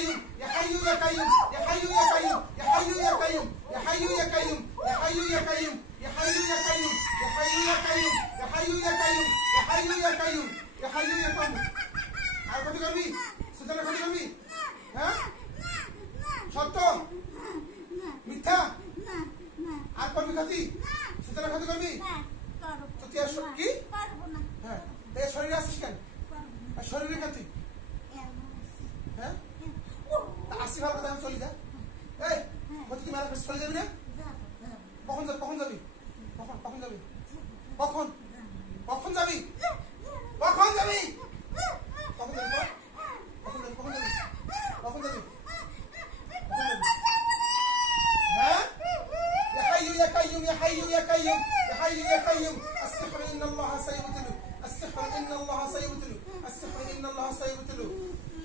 قيوم يا حي يا قيوم يا حي يا قيوم يا حي يا قيوم يا حي يا قيوم يا حي يا قيوم يا حي يا قيوم يا حي يا قيوم يا حي يا قيوم يا حي يا قيوم يا حي يا قيوم আর কত করবি সুতরাং কত করবি হ্যাঁ সত্য মিথ্যা আর করবি খাতি সুতরাং কত করবি তো তুই কি হ্যাঁ তাই শরীরে আসিস কেন আর শরীরে খাতি হ্যাঁ আসি ভালো কথা আমি চলি যা এই কত কি মেলা কাছে চলে যাবি না কখন যাবি কখন যাবি কখন কখন যাবি কখন কখন যাবি কখন যাবি কখন যাবি কখন যাবি কখন যাবি কখন যাবি হ্যাঁ يا حي يا قيوم يا حي يا قيوم يا حي يا قيوم السحر ان الله سيبطله السحر ان الله سيبطله السحر ان الله سيبطله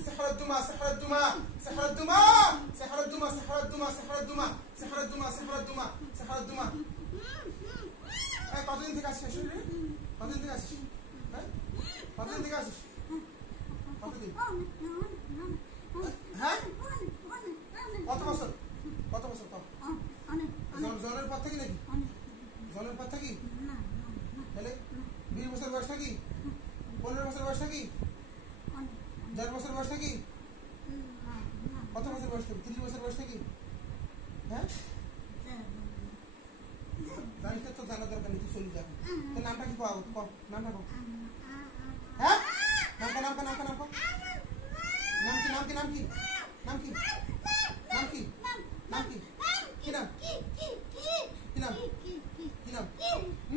سحر الدماء سحر الدماء سحر الدماء سحر الدماء سحر الدماء سحر الدماء سحر الدماء سحر الدماء سحر الدماء এই কতদিন থেকে আসছিস শরীরে কতদিন থেকে আসছিস হ্যাঁ কতদিন থেকে আসছিস কতদিন হ্যাঁ কত বছর কত বছর কত জনের পর থাকি নাকি জনের পর থাকি তাহলে 20 বছর বয়স থাকি 15 বছর বয়স থাকি 10 বছর বয়স থাকি কত বছর বয়স থাকি 30 বছর বয়স থাকি হ্যাঁ জানিস তো জানা দরকার নেই তুই চলে যাবি তোর নামটা কি পাও নামটা কো হ্যাঁ নাম কি নাম কি নাম কি নাম কি নাম কি নাম কি কি নাম কি নাম কি নাম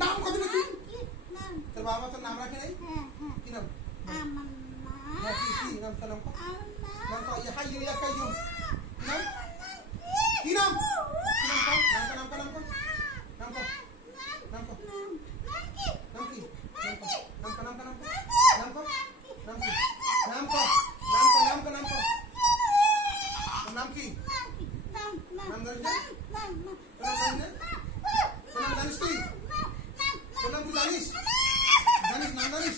নাম কত নাকি তোর বাবা তোর নাম রাখে নাই কি নাম হ্যাঁ কি নাম তোর নাম কো নাম কো ইয়া হাইয়ু ইয়া কাইয়ুম নাম কি নাম নাম কো নাম কো নাম কো নাম কো নাম কো নাম কি নাম কি নাম কো নাম কো নাম কো নাম কো নাম কি নাম কো নাম কো নাম কো নাম কি নাম জানিস না নাম জানিস তুই নাম তুই জানিস জানিস নাম জানিস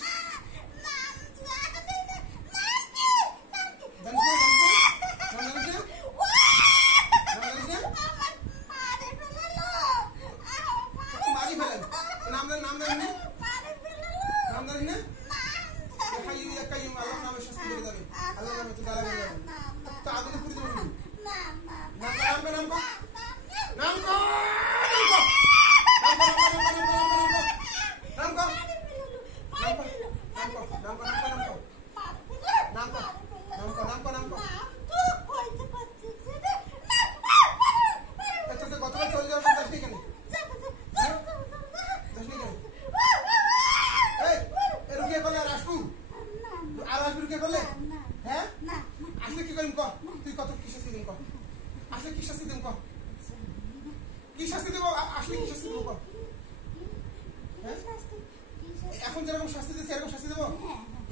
এখন যেরকম শাস্তি দিচ্ছে এরকম শাস্তি দেবো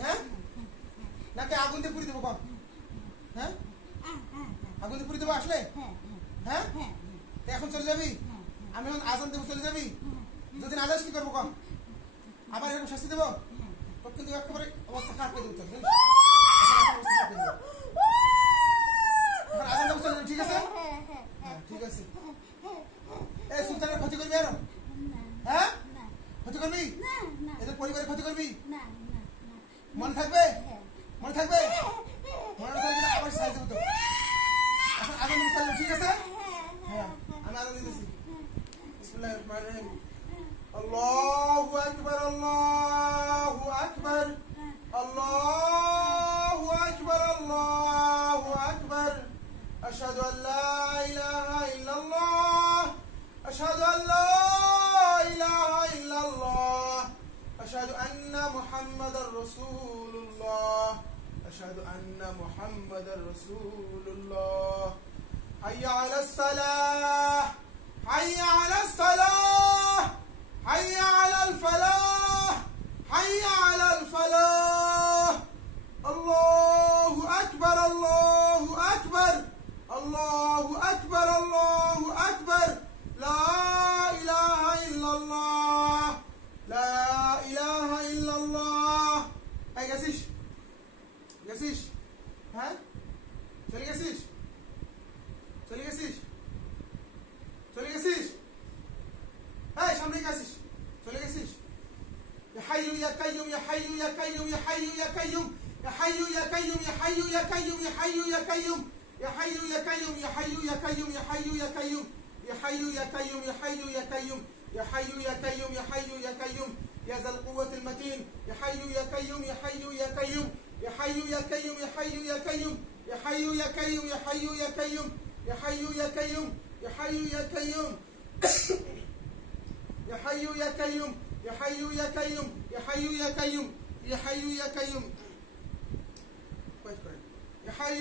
হ্যাঁ নাকি আগুন দিয়ে পুড়ি দেবো কম হ্যাঁ আগুন দিয়ে পুড়ি দেবো আসলে হ্যাঁ এখন চলে যাবি আমি এখন আজান দেবো চলে যাবি যদি না যাস কি করবো কম আবার এরকম শাস্তি দেবো তোর কিন্তু একেবারে অবস্থা খারাপ করে দেবো আজান দেবো চলে যাবি ঠিক আছে হ্যাঁ ঠিক আছে এই সুলতানের ক্ষতি করবি আর হ্যাঁ ক্ষতি করবি এদের পরিবারের ক্ষতি করবি মনে থাকবে মনে থাকবে মনে থাকবে না আবার সাহায্য করতে এখন আগামী মুসলিম ঠিক আছে হ্যাঁ আমি আগামী দিতেছি বিসমিল্লাহির রহমানির রহিম আল্লাহু আকবার আল্লাহু আকবার আল্লাহু আকবার আল্লাহু আকবার আশহাদু আল্লা ইলাহা ইল্লাল্লাহ আশহাদু আল্লা ইলাহা ইল্লাল্লাহ আশহাদু আন্না মুহাম্মাদার রাসূলুল্লাহ আশহাদু আন্না মুহাম্মাদার রাসূলুল্লাহ হাইয়া আলাস সালাহ হাইয়া আলাস সালাহ হাইয়া আলাল ফালাহ হাইয়া আলাল ফালাহ আল্লাহু আকবার আল্লাহু আকবার আল্লাহু আকবার আল্লাহু আকবার লা ইলাহা ইল্লাল্লাহ লা ইলাহা ইল্লাল্লাহ এই গেছিস হ্যাঁ চলে গেছিস চলে গেছিস চলে গেছিস এই সামনে গেছিস চলে গেছিস يا حي يا قيوم يا حي يا قيوم يا حي يا قيوم يا حي يا قيوم يا حي يا قيوم يا حي يا قيوم يا حي يا قيوم يا حي يا قيوم يا حي يا قيوم يا حي يا قيوم يا حي يا قيوم يا حي يا قيوم يا حي يا قيوم يا ذا القوة المتين يا حي يا قيوم يا حي يا قيوم يا حي يا قيوم يا حي يا قيوم يا حي يا قيوم يا حي يا قيوم يا حي يا قيوم يا حي يا قيوم يا حي يا قيوم يا حي يا قيوم يا حي يا قيوم يا حي يا قيوم يا حي